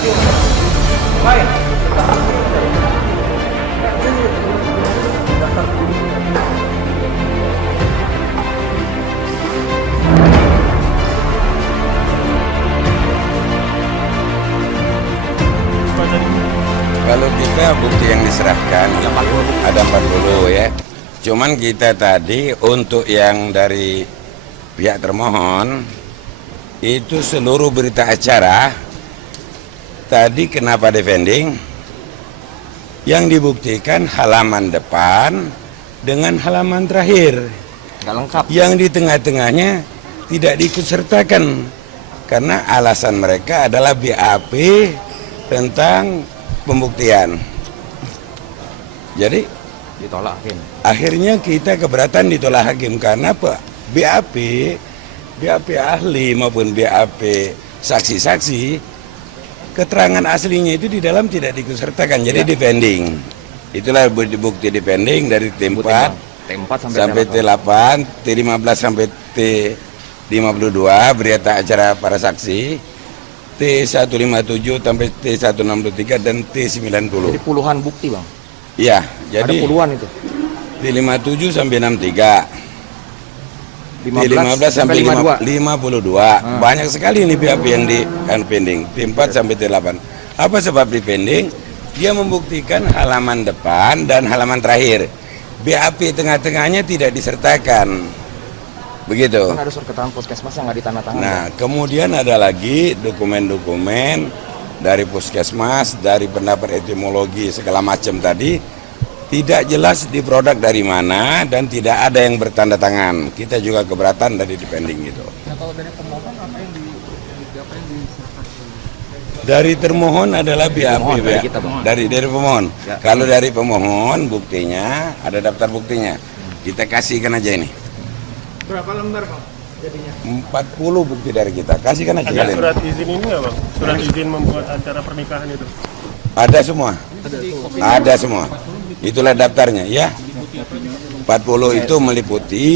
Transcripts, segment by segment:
Kalau kita bukti yang diserahkan ada 40 ya. Cuman kita tadi untuk yang dari pihak termohon itu seluruh berita acara tadi kenapa defending yang dibuktikan halaman depan dengan halaman terakhir. Nggak lengkap. Yang di tengah-tengahnya tidak diikutsertakan karena alasan mereka adalah BAP tentang pembuktian. Jadi Ditolak hakim. akhirnya kita keberatan ditolak hakim karena BAP ahli maupun BAP saksi-saksi keterangan aslinya itu di dalam tidak diikutsertakan. Jadi defending. Itulah bukti defending dari T4 sampai T8, T15 sampai T52 berita acara para saksi, T157 sampai T163 dan T90. Jadi puluhan bukti, Bang. Iya, Ada jadi puluhan itu. T57 sampai 63. 15 sampai 52. Banyak sekali ini BAP yang di pending. T4 sampai T8. Apa sebab di pending? Dia membuktikan halaman depan dan halaman terakhir. BAP tengah-tengahnya tidak disertakan. Begitu. Kan ada surat keterangan puskesmas yang nggak ditandatangani. Nah, kemudian ada lagi dokumen-dokumen dari puskesmas, dari pendapat etimologi segala macam tadi tidak jelas di produk dari mana dan tidak ada yang bertanda tangan. Kita juga keberatan dari depending itu. Nah, kalau dari pemohon apa yang diserahkan? Dari termohon adalah BAP Pemohon, dari ya. kita, Bang. Dari pemohon. Ya. Kalau dari pemohon buktinya ada daftar buktinya. Kita kasihkan aja ini. Berapa lembar, Bang? Jadinya 40 bukti dari kita. Kasihkan aja Ada kalian. surat izin ini nggak, Bang? Surat izin membuat acara pernikahan itu. Ada semua. Ada semua. Itulah daftarnya ya. 40 itu meliputi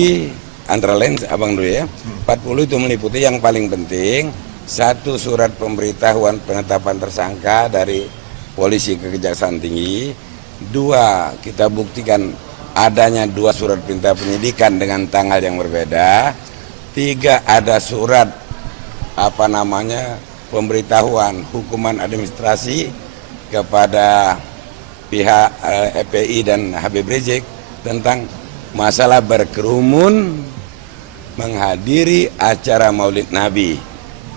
antara lain abang dulu ya. 40 itu meliputi yang paling penting satu surat pemberitahuan penetapan tersangka dari polisi ke Kejaksaan Tinggi. Dua, kita buktikan adanya dua surat perintah penyidikan dengan tanggal yang berbeda. Tiga, ada surat pemberitahuan hukuman administrasi kepada pihak FPI dan Habib Rizik tentang masalah berkerumun menghadiri acara Maulid Nabi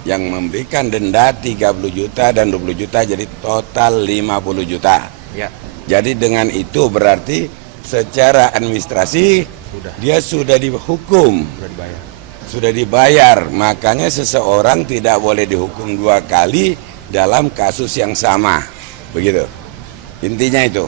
yang memberikan denda 30 juta dan 20 juta jadi total 50 juta. Ya. Jadi dengan itu berarti secara administrasi dia sudah dihukum. Sudah dibayar, makanya seseorang tidak boleh dihukum dua kali dalam kasus yang sama. Begitu. Intinya itu.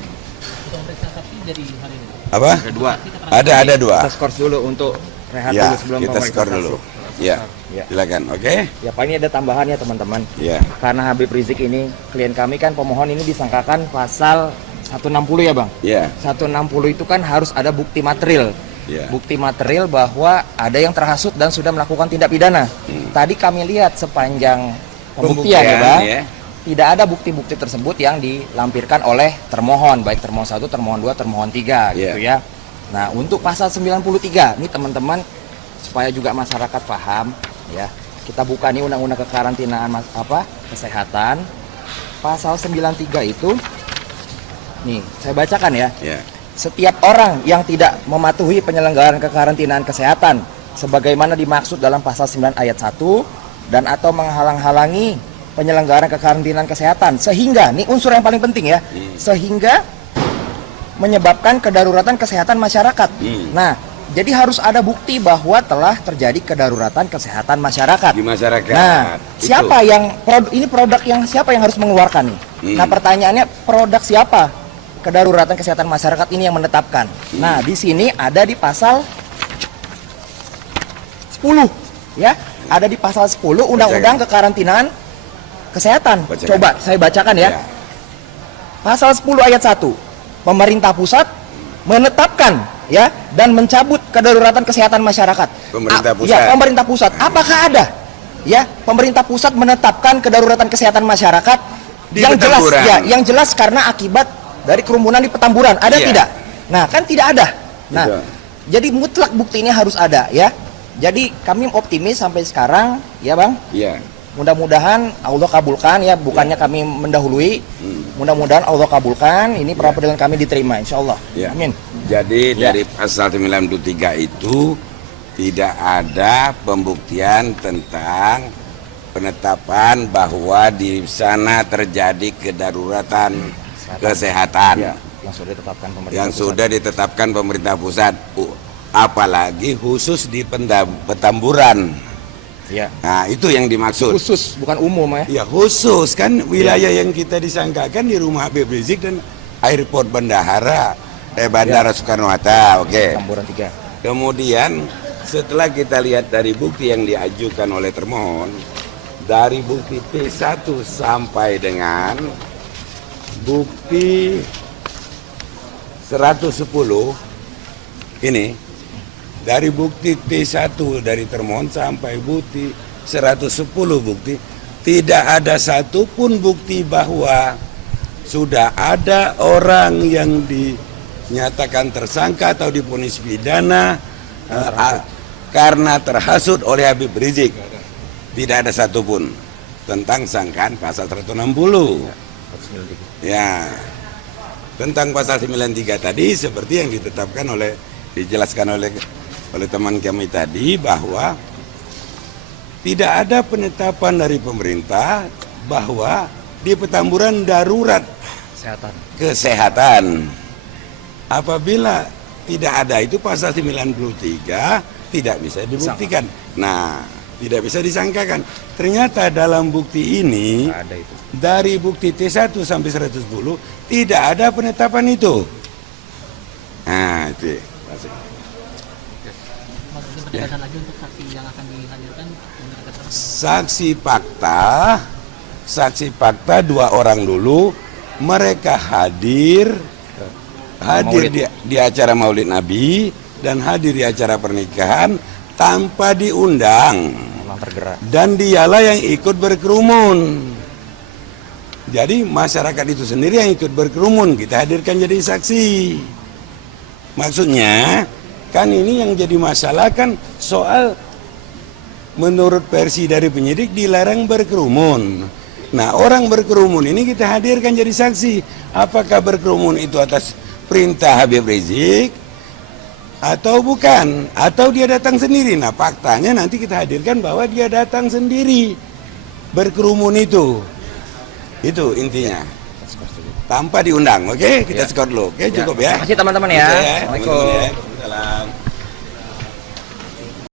Apa? Ada dua. Ada dua. Kita skor dulu untuk rehat Ya, dulu sebelum kita pemeriksaan skor dulu. kasus. Ya, Ya. silakan. Oke? Ya, Pak, ini ada tambahan ya, teman-teman. Ya. Karena Habib Rizik ini, klien kami kan pemohon ini disangkakan pasal 160 ya, Bang? Ya. 160 itu kan harus ada bukti material. Ya. Bukti material bahwa ada yang terhasut dan sudah melakukan tindak pidana. Tadi kami lihat sepanjang pembuktian ya, Bang. ya. Tidak ada bukti-bukti tersebut yang dilampirkan oleh termohon, baik termohon 1, termohon 2, termohon 3 gitu ya. Nah, untuk pasal 93, ini teman-teman supaya juga masyarakat paham ya. Kita buka nih undang-undang kekarantinaan kesehatan. Pasal 93 itu nih, saya bacakan ya. Ya. Setiap orang yang tidak mematuhi penyelenggaraan kekarantinaan kesehatan sebagaimana dimaksud dalam pasal 9 ayat 1 dan atau menghalang-halangi penyelenggaraan kekarantinaan kesehatan sehingga, nih unsur yang paling penting ya, sehingga menyebabkan kedaruratan kesehatan masyarakat. Nah, jadi harus ada bukti bahwa telah terjadi kedaruratan kesehatan masyarakat. Di masyarakat. Nah, Itu. siapa yang ini produk yang siapa yang harus mengeluarkan nih? Nah, pertanyaannya produk siapa? Kedaruratan kesehatan masyarakat ini yang menetapkan. Nah, di sini ada di pasal 10 ya. Ada di pasal 10 Undang-Undang Kekarantinaan Kesehatan. Bacakan. Coba saya bacakan ya. Pasal 10 ayat 1. Pemerintah pusat menetapkan ya dan mencabut kedaruratan kesehatan masyarakat. Pemerintah pusat. Ya, pemerintah pusat. Apakah ada ya pemerintah pusat menetapkan kedaruratan kesehatan masyarakat Di yang jelas Petamburan. ya, yang jelas karena akibat dari kerumunan di Petamburan, ada Iya. tidak? Nah, kan tidak ada. Nah, Gitu. jadi mutlak bukti ini harus ada ya. Jadi kami optimis sampai sekarang ya Bang. Iya. Mudah-mudahan Allah kabulkan ya, bukannya kami mendahului. Mudah-mudahan Allah kabulkan, ini pra peradilan kami diterima insya Allah. Ya. Amin. Jadi Ya. dari pasal 93 itu tidak ada pembuktian tentang penetapan bahwa di sana terjadi kedaruratan kesehatan Ya, yang sudah ditetapkan pemerintah. yang pusat. sudah ditetapkan pemerintah pusat, apalagi khusus di Petamburan. Ya. Nah, itu yang dimaksud. Khusus, bukan umum ya. Ya khusus kan wilayah yang kita disangkakan di rumah Habib Rizik dan airport Bandara Soekarno-Hatta. Oke. Petamburan 3. Kemudian setelah kita lihat dari bukti yang diajukan oleh termohon, dari bukti T1 sampai dengan bukti 110 ini, dari bukti T1 dari termohon sampai bukti 110 bukti, tidak ada satupun bukti bahwa sudah ada orang yang dinyatakan tersangka atau divonis pidana karena terhasut oleh Habib Rizik. Tidak ada satupun tentang sangkaan pasal 160. Ya, tentang pasal 93 tadi seperti yang dijelaskan oleh teman kami tadi, bahwa tidak ada penetapan dari pemerintah bahwa di Petamburan darurat kesehatan. Apabila tidak ada itu pasal 93 tidak bisa dibuktikan. Nah, tidak bisa disangkakan. Ternyata dalam bukti ini Ada itu. dari bukti T1 sampai 110 tidak ada penetapan itu. Nah, itu. Maksudnya penjelasan lagi untuk saksi yang akan dihadirkan dengan keterangan. Saksi fakta 2 orang dulu, mereka hadir di acara Maulid Nabi dan hadir di acara pernikahan tanpa diundang. Memang tergerak. Dan dialah yang ikut berkerumun. Jadi masyarakat itu sendiri yang ikut berkerumun, kita hadirkan jadi saksi. Maksudnya kan ini yang jadi masalah kan soal menurut versi dari penyidik dilarang berkerumun. Nah, orang berkerumun ini kita hadirkan jadi saksi. Apakah berkerumun itu atas perintah Habib Rizik atau bukan? Atau dia datang sendiri? Nah, faktanya nanti kita hadirkan bahwa dia datang sendiri berkerumun itu. Itu intinya. Tanpa diundang, oke? Kita skor dulu, oke? Cukup ya. Terima kasih teman-teman ya. Oke, Assalamualaikum. teman-teman ya.